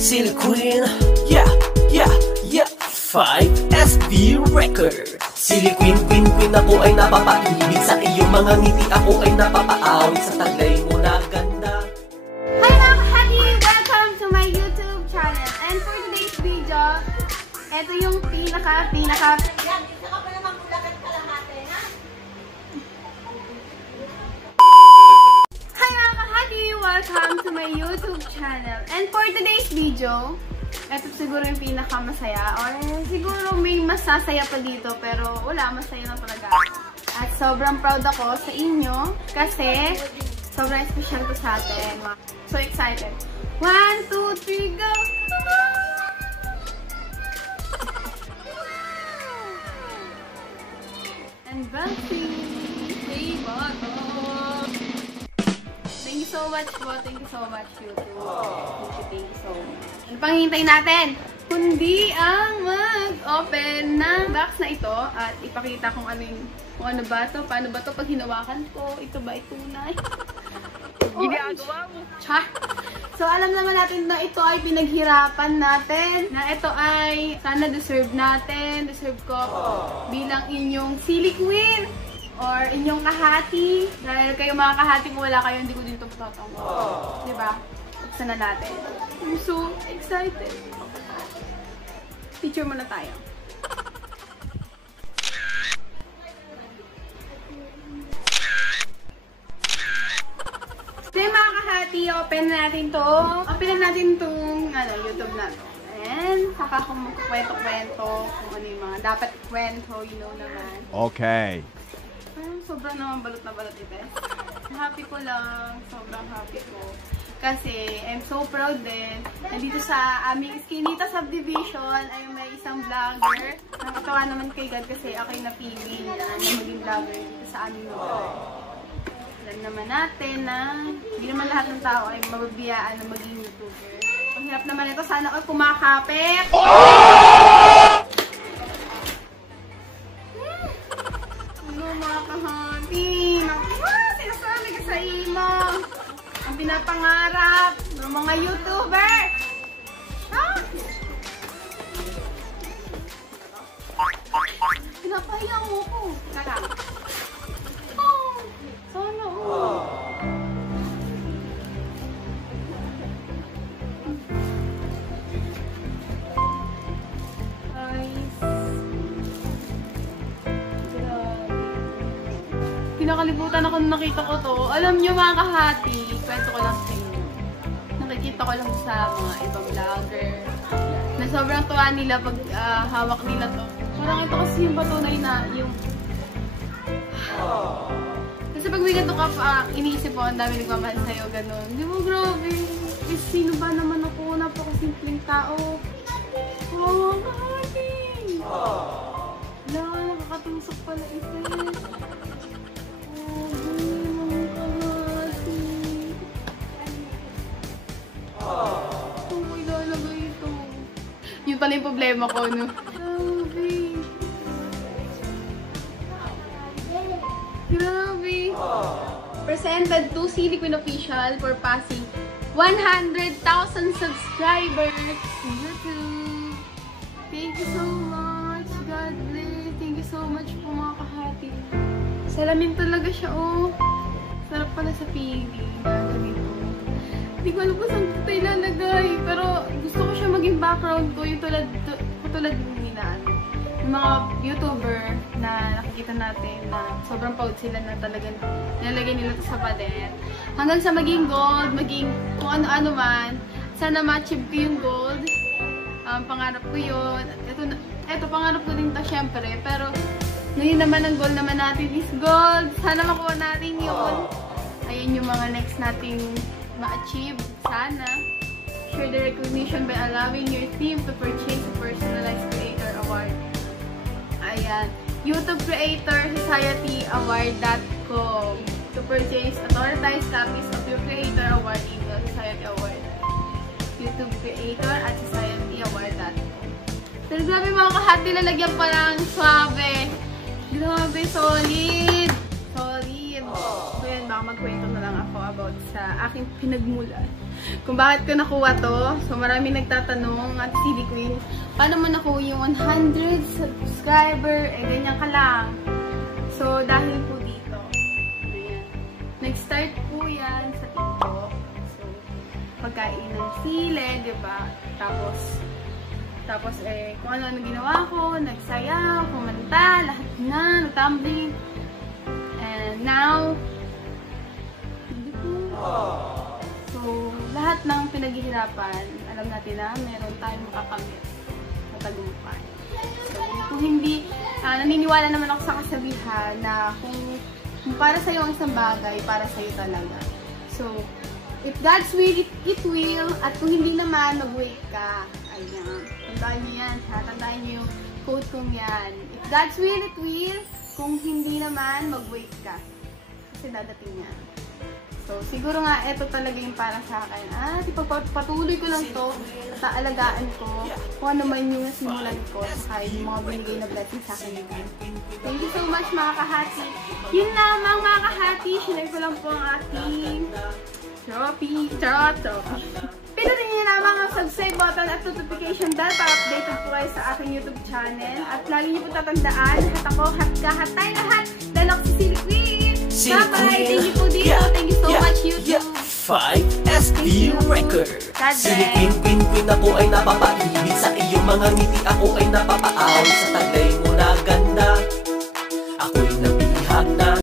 Silly Queen, yeah, yeah, yeah. 5SB Record. Silly Queen, Queen, Queen, ako ay napapaibig sa iyong mga ngiti. Ako ay napapaawit sa taglay mo na ganda. Hi mga kahati! Welcome to my YouTube channel. And for today's video, ito yung pinaka welcome to my YouTube channel. And for today's video, ito siguro yung pinakamasaya. Or siguro may masasaya pa dito, pero wala, masaya lang talaga. At sobrang proud ako sa inyo kasi sobrang special ko sa atin. So excited. 1, 2, 3, go! And Belty! Hey, bago! Thank you so much po. Thank you so much, YouTube. Thank you so much. Ano pang hihintay natin? Kundi ang mag-open ng box na ito at ipakita kung ano ba ito, paano ba ito pag hinawakan ko. Ito ba ito na? Ginagawa mo. Char! So, alam naman natin na ito ay pinaghirapan natin. Na ito ay sana deserve natin. Deserve ko bilang inyong Silly Queen. Or inyong kahati. Dahil kayo mga kahati, kung wala kayo, hindi ko din ito patatanggap. Diba? Buksan na natin. I'm so excited. Picture muna tayo. So mga kahati, open na natin to. Open na natin itong YouTube na to. And saka kung magkukwento-kwento kung ano yung mga dapat kwento, you know naman. Okay. Sobrang naman balot na balot ito. Happy ko lang. Sobrang happy ko. Kasi, I'm so proud din. Nandito sa aming Eskinita Subdivision ay may isang vlogger. Nakatawa naman kay God kasi ako yung napili na maging vlogger dito sa aming lugar. Alam naman natin na hindi naman lahat ng tao ay mababiyaan na maging YouTuber. Ang hirap naman ito. Sana ako kumakapit. Mga kahati, sinasabi ka sa imo ang pinapangarap ng mga YouTuber. Ha? Pinapahiya mo ko. Kaka. Oh, sana nakalimutan ako nung nakita ko to. Alam nyo mga kahati, kwento ko lang sa inyo. Nakikita ko lang sa mga ibang vlogger na sobrang tuwa nila pag hawak nila to. Parang ito kasi yung patunay na yung... Kasi pag may ganito ka pa, iniisip ko, ang dami nagmamahal sa'yo, ganun. Di mo, grabe. Eh, sino ba naman ako? Napakasimpleng tao. Oh, kahati! Wala, nakakatusok pala ito. Yun pala yung problema ko, no? Grabe! Presented to Silly Queen Official for passing 100,000 subscribers on YouTube. Thank you so much. God bless. Thank you so much po mga kahati. Salamin talaga siya, oh. Sarap pala sa feeling. Ganito. Hindi ko alam kung saan ito ilalagay. Pero gusto ko siya maging background ko. Yung tulad nila. Yung mga YouTuber na nakikita natin na sobrang proud sila na talagang nilalagay nila ito sa pader. Hanggang sa maging gold, maging kung ano-ano man. Sana ma-achieve ko yung gold. Pangarap ko yun. Ito pangarap ko din ito syempre. Pero ngayon naman ang goal naman natin is gold. Sana makuha natin yun. Ayun yung mga next nating ma-achieve. Sana. Share the recognition by allowing your team to purchase a personalized creator award. Ayan. YouTube Creator Society Award.com to purchase authorized copies of your creator award in the Society Award. YouTube Creator at Society Award.com. Pero grabe mga kahati, lalagyan pa lang suabe. Grabe, solid! Solid! So yan baka magkwento na lang ako about sa aking pinagmulan. Kung bakit ko nakuha to. So, maraming nagtatanong at Silly Queen, paano mo nakuha yung 100 subscriber? Eh, ganyan ka lang. So, dahil po dito. Ayan. Nag-start po yan sa TikTok. So, pagkain ng sile, diba? Tapos kung ano ginawa ko, nagsayaw, kumanta, lahat na, nag-tumbling. And now, hindi po. So, lahat ng pinaghihirapan, alam natin na meron tayong makakamit na tagumpay. So, kung hindi, naniniwala naman ako sa kasabihan na kung para sa'yo ang isang bagay, para sa'yo talaga. So, if God's will, it will. At kung hindi naman, mag-wait ka. Ayan. Tandaan nyo yan. Tandaan nyo yung quote kong yan. If God's will, it will. Kung hindi naman, mag-wait ka. Kasi dadating yan. So, siguro nga, ito talaga yung para sa akin. Patuloy ko lang to. At aalagaan ko kung ano man yung nasimulan ko. Saka yung mga binigay na blessing sa akin. Thank you so much, mga kahati. Yun lamang, mga kahati. Sinare ko lang po ang ating Shopee. Pinutin niyo lamang ang subscribe button at notification bell para updated po kayo sa aking YouTube channel. At lagi niyo po tatandaan, lahat ako, lahat tayo lahat, dahil ako si Silly Queen. Bye-bye! Thank you po dito. Thank you so much, YouTube. 5SB Record. Silly Queen na po ay napapaibig sa iyong mga ngiti. Ako ay napapaawit sa taglay mo na ganda.